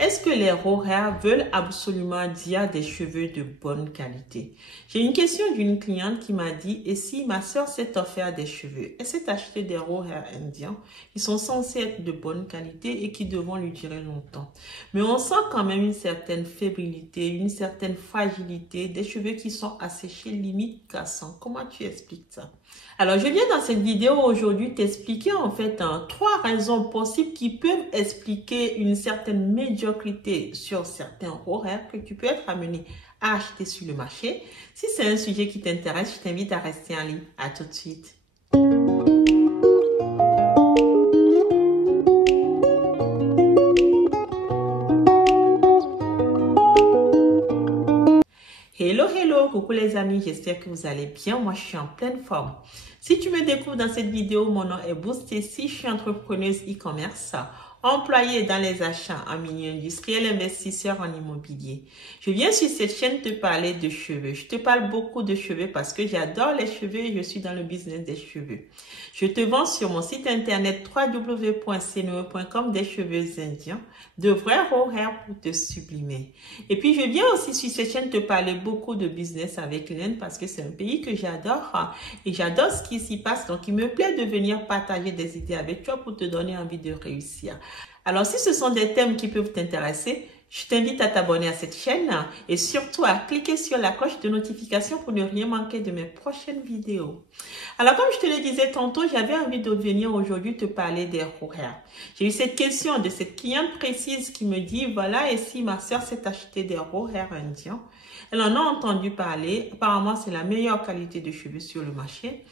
Est-ce que les raw hair veulent absolument dire des cheveux de bonne qualité? J'ai une question d'une cliente qui m'a dit, et si ma soeur s'est offert des cheveux, elle s'est acheté des raw hair indiens qui sont censés être de bonne qualité et qui devront lui durer longtemps. Mais on sent quand même une certaine fébrilité, une certaine fragilité, des cheveux qui sont asséchés, limite cassants. Comment tu expliques ça? Alors, je viens dans cette vidéo aujourd'hui t'expliquer en fait 3 raisons possibles qui peuvent expliquer une certaine médiocrité sur certains raw hair que tu peux être amené à acheter sur le marché. Si c'est un sujet qui t'intéresse, je t'invite à rester en ligne. À tout de suite. Hello, coucou les amis, j'espère que vous allez bien. Moi, je suis en pleine forme. Si tu me découvres dans cette vidéo, mon nom est Boostécy, je suis entrepreneuse e-commerce, employée dans les achats en milieu industriel, investisseur en immobilier. Je viens sur cette chaîne te parler de cheveux. Je te parle beaucoup de cheveux parce que j'adore les cheveux et je suis dans le business des cheveux. Je te vends sur mon site internet www.cnoe.com des cheveux indiens, de vrais raw hair pour te sublimer. Et puis, je viens aussi sur cette chaîne te parler beaucoup de business avec l'Inde parce que c'est un pays que j'adore et j'adore ce qui s'y passe. Donc, il me plaît de venir partager des idées avec toi pour te donner envie de réussir. Alors, si ce sont des thèmes qui peuvent t'intéresser, je t'invite à t'abonner à cette chaîne et surtout à cliquer sur la cloche de notification pour ne rien manquer de mes prochaines vidéos. Alors, comme je te le disais tantôt, j'avais envie de venir aujourd'hui te parler des raw hair. J'ai eu cette question de cette cliente précise qui me dit, voilà, et si ma soeur s'est acheté des raw hair indiens? Elle en a entendu parler. Apparemment, c'est la meilleure qualité de cheveux sur le marché.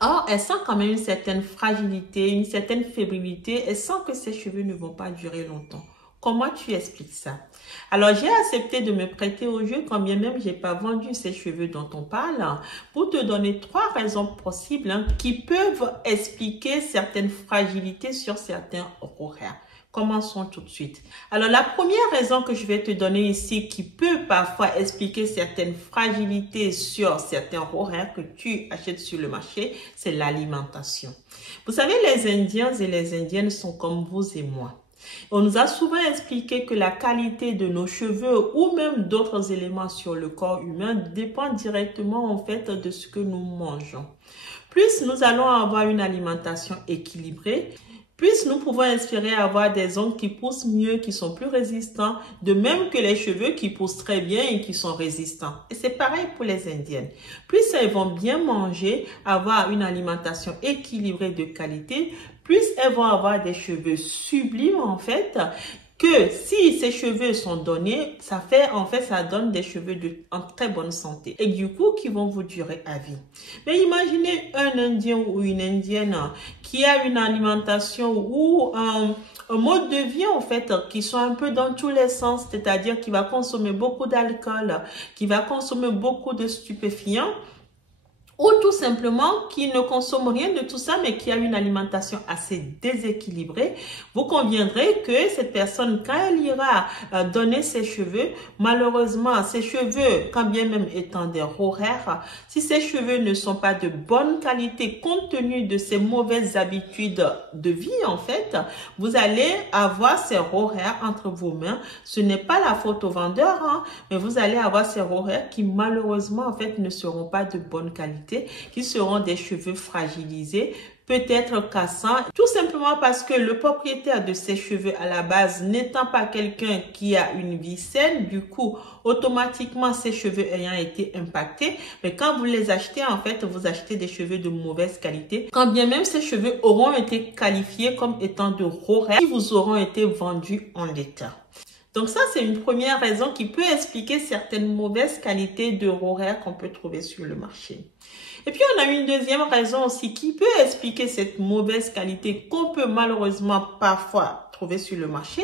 Or, elle sent quand même une certaine fragilité, une certaine fébrilité. Elle sent que ses cheveux ne vont pas durer longtemps. Comment tu expliques ça? Alors, j'ai accepté de me prêter au jeu, quand bien même j'ai pas vendu ces cheveux dont on parle, pour te donner 3 raisons possibles qui peuvent expliquer certaines fragilités sur certains raw hair. Commençons tout de suite. Alors, la première raison que je vais te donner ici qui peut parfois expliquer certaines fragilités sur certains raw hair que tu achètes sur le marché, c'est l'alimentation. Vous savez, les Indiens et les Indiennes sont comme vous et moi. On nous a souvent expliqué que la qualité de nos cheveux ou même d'autres éléments sur le corps humain dépend directement en fait de ce que nous mangeons. Plus nous allons avoir une alimentation équilibrée, plus nous pouvons espérer avoir des ongles qui poussent mieux, qui sont plus résistants, de même que les cheveux qui poussent très bien et qui sont résistants. Et c'est pareil pour les Indiennes. Plus elles vont bien manger, avoir une alimentation équilibrée de qualité, plus elles vont avoir des cheveux sublimes en fait, que si ces cheveux sont donnés, ça donne des cheveux en très bonne santé et du coup qui vont vous durer à vie. Mais imaginez un Indien ou une Indienne qui a une alimentation ou un mode de vie en fait qui sont un peu dans tous les sens, c'est-à-dire qui va consommer beaucoup d'alcool, qui va consommer beaucoup de stupéfiants, ou tout simplement qui ne consomme rien de tout ça, mais qui a une alimentation assez déséquilibrée, vous conviendrez que cette personne, quand elle ira donner ses cheveux, malheureusement, ses cheveux, quand bien même étant des raw hair, si ces cheveux ne sont pas de bonne qualité, compte tenu de ses mauvaises habitudes de vie, en fait, vous allez avoir ces raw hair entre vos mains. Ce n'est pas la faute au vendeur, mais vous allez avoir ces raw hair qui, malheureusement, en fait, ne seront pas de bonne qualité, qui seront des cheveux fragilisés, peut-être cassants, tout simplement parce que le propriétaire de ces cheveux à la base n'étant pas quelqu'un qui a une vie saine, du coup, automatiquement, ces cheveux ayant été impactés, mais quand vous les achetez, en fait, vous achetez des cheveux de mauvaise qualité, quand bien même ces cheveux auront été qualifiés comme étant de raw hair, qui vous auront été vendus en l'état. Donc ça, c'est une première raison qui peut expliquer certaines mauvaises qualités de raw hair qu'on peut trouver sur le marché. Et puis, on a une deuxième raison aussi qui peut expliquer cette mauvaise qualité qu'on peut malheureusement parfois trouver sur le marché.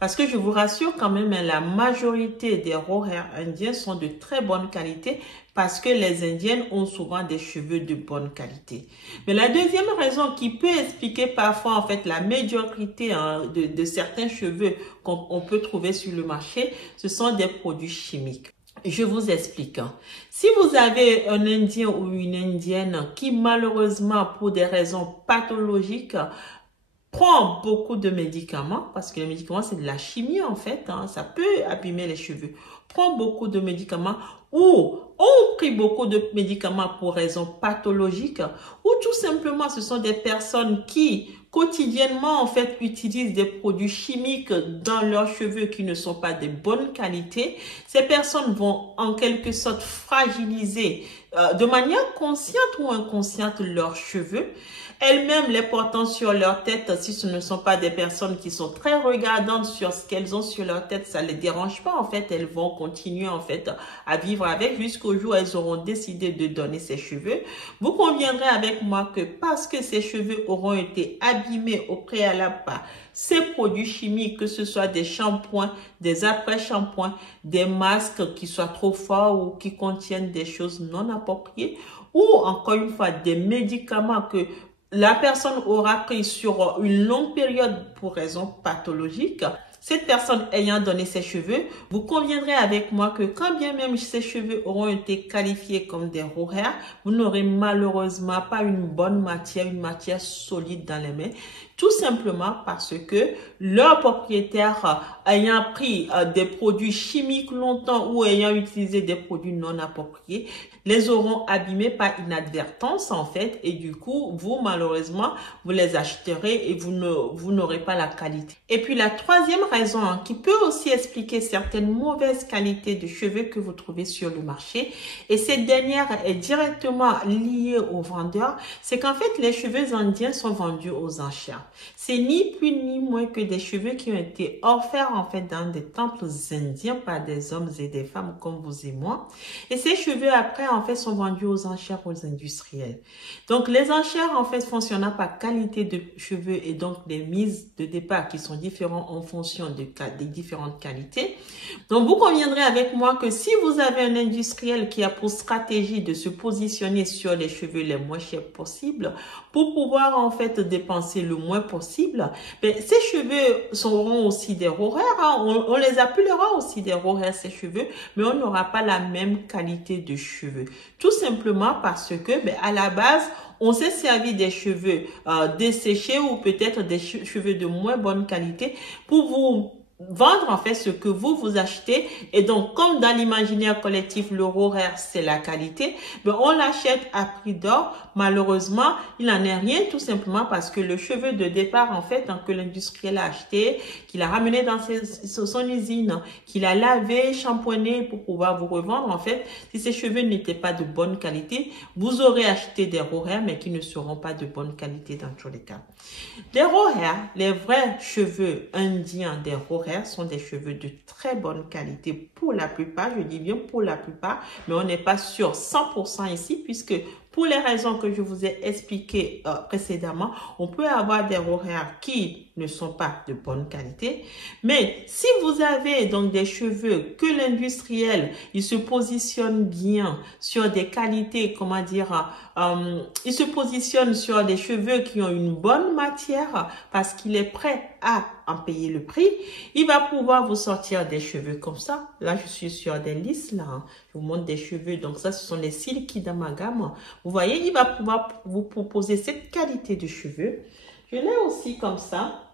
Parce que je vous rassure quand même, la majorité des raw hair indiens sont de très bonne qualité parce que les Indiennes ont souvent des cheveux de bonne qualité. Mais la deuxième raison qui peut expliquer parfois en fait la médiocrité de certains cheveux qu'on peut trouver sur le marché, ce sont des produits chimiques. Je vous explique. Si vous avez un Indien ou une Indienne qui malheureusement pour des raisons pathologiques Prends beaucoup de médicaments, parce que les médicaments, c'est de la chimie en fait, hein, ça peut abîmer les cheveux. Prends beaucoup de médicaments ou on pris beaucoup de médicaments pour raisons pathologiques ou tout simplement ce sont des personnes qui quotidiennement en fait utilisent des produits chimiques dans leurs cheveux qui ne sont pas de bonne qualité. Ces personnes vont en quelque sorte fragiliser de manière consciente ou inconsciente leurs cheveux. Elles-mêmes les portant sur leur tête, si ce ne sont pas des personnes qui sont très regardantes sur ce qu'elles ont sur leur tête, ça ne les dérange pas en fait, elles vont continuer en fait à vivre avec jusqu'au jour où elles auront décidé de donner ces cheveux. Vous conviendrez avec moi que parce que ces cheveux auront été abîmés au préalable par ces produits chimiques, que ce soit des shampoings, des après-shampoings, des masques qui soient trop forts ou qui contiennent des choses non appropriées, ou encore une fois des médicaments que la personne aura pris sur une longue période pour raison pathologique. Cette personne ayant donné ses cheveux, vous conviendrez avec moi que quand bien même ces cheveux auront été qualifiés comme des raw hair, vous n'aurez malheureusement pas une bonne matière, une matière solide dans les mains. Tout simplement parce que leur propriétaire ayant pris des produits chimiques longtemps ou ayant utilisé des produits non appropriés, les auront abîmés par inadvertance en fait et du coup, vous malheureusement, vous les acheterez et vous n'aurez pas la qualité. Et puis la troisième raison qui peut aussi expliquer certaines mauvaises qualités de cheveux que vous trouvez sur le marché et cette dernière est directement liée aux vendeurs, c'est qu'en fait les cheveux indiens sont vendus aux enchères. C'est ni plus ni moins que des cheveux qui ont été offerts en fait dans des temples indiens par des hommes et des femmes comme vous et moi. Et ces cheveux après en fait sont vendus aux enchères aux industriels. Donc les enchères en fait fonctionnent par qualité de cheveux et donc des mises de départ qui sont différentes en fonction des différentes qualités. Donc vous conviendrez avec moi que si vous avez un industriel qui a pour stratégie de se positionner sur les cheveux les moins chers possibles pour pouvoir en fait dépenser le moins possible, ben, ces cheveux seront aussi des raw hair, hein. On les appellera aussi des raw hair ces cheveux, mais on n'aura pas la même qualité de cheveux. Tout simplement parce que ben, à la base, on s'est servi des cheveux desséchés ou peut-être des cheveux de moins bonne qualité pour vous vendre en fait ce que vous achetez et donc comme dans l'imaginaire collectif le raw hair c'est la qualité, ben on l'achète à prix d'or. Malheureusement il n'en est rien tout simplement parce que le cheveu de départ en fait que l'industriel a acheté, qu'il a ramené dans son usine, qu'il a lavé, shampoigné pour pouvoir vous revendre en fait, si ces cheveux n'étaient pas de bonne qualité, vous aurez acheté des raw hair mais qui ne seront pas de bonne qualité dans tous les cas. Les raw hair, les vrais cheveux indiens des raw hair sont des cheveux de très bonne qualité pour la plupart, je dis bien pour la plupart, mais on n'est pas sûr 100% ici puisque pour les raisons que je vous ai expliquées précédemment, on peut avoir des raw hair qui ne sont pas de bonne qualité. Mais si vous avez donc des cheveux que l'industriel, il se positionne bien sur des qualités, comment dire, il se positionne sur des cheveux qui ont une bonne matière parce qu'il est prêt à en payer le prix, il va pouvoir vous sortir des cheveux comme ça. Là, je suis sur des listes, là. Hein. Je vous montre des cheveux. Donc, ça, ce sont les Silky d'Amalgam. Vous voyez, il va pouvoir vous proposer cette qualité de cheveux. Je l'ai aussi comme ça.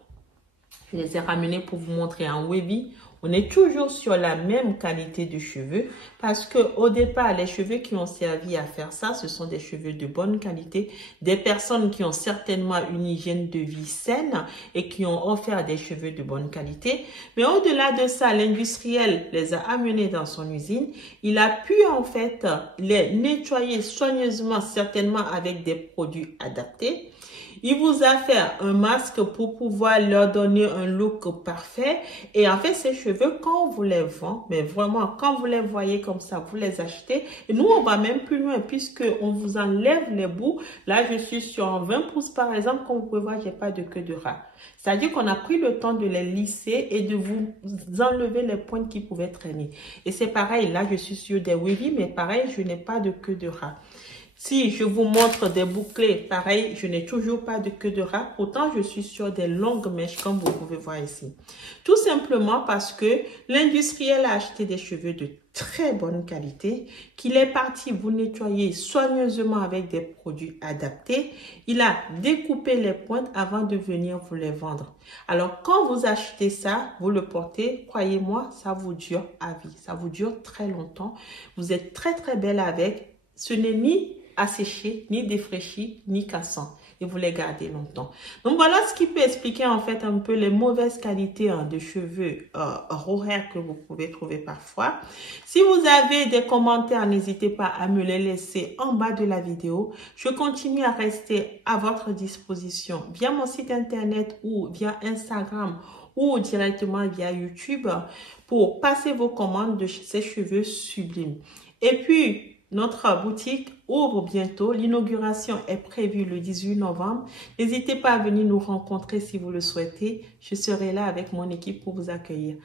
Je les ai ramenés pour vous montrer en wavy. On est toujours sur la même qualité de cheveux parce que au départ, les cheveux qui ont servi à faire ça, ce sont des cheveux de bonne qualité, des personnes qui ont certainement une hygiène de vie saine et qui ont offert des cheveux de bonne qualité. Mais au-delà de ça, l'industriel les a amenés dans son usine. Il a pu en fait les nettoyer soigneusement, certainement avec des produits adaptés. Il vous a fait un masque pour pouvoir leur donner un look parfait. Et en fait, ces cheveux, quand on vous les vend, mais vraiment, quand vous les voyez comme ça, vous les achetez. Et nous, on va même plus loin puisque on vous enlève les bouts. Là, je suis sur un 20 pouces par exemple. Comme vous pouvez voir, j'ai pas de queue de rat. C'est-à-dire qu'on a pris le temps de les lisser et de vous enlever les pointes qui pouvaient traîner. Et c'est pareil, là, je suis sur des wavy, mais pareil, je n'ai pas de queue de rat. Si je vous montre des bouclés, pareil, je n'ai toujours pas de queue de rat. Pourtant, je suis sur des longues mèches, comme vous pouvez voir ici. Tout simplement parce que l'industriel a acheté des cheveux de très bonne qualité, qu'il est parti vous nettoyer soigneusement avec des produits adaptés. Il a découpé les pointes avant de venir vous les vendre. Alors, quand vous achetez ça, vous le portez, croyez-moi, ça vous dure à vie. Ça vous dure très longtemps. Vous êtes très, très belle avec. Ce n'est ni asséché, ni défraîchi, ni cassant. Et vous les gardez longtemps. Donc, voilà ce qui peut expliquer en fait un peu les mauvaises qualités de cheveux horaires que vous pouvez trouver parfois. Si vous avez des commentaires, n'hésitez pas à me les laisser en bas de la vidéo. Je continue à rester à votre disposition via mon site internet ou via Instagram ou directement via YouTube pour passer vos commandes de ces cheveux sublimes. Et puis, notre boutique ouvre bientôt. L'inauguration est prévue le 18 novembre. N'hésitez pas à venir nous rencontrer si vous le souhaitez. Je serai là avec mon équipe pour vous accueillir.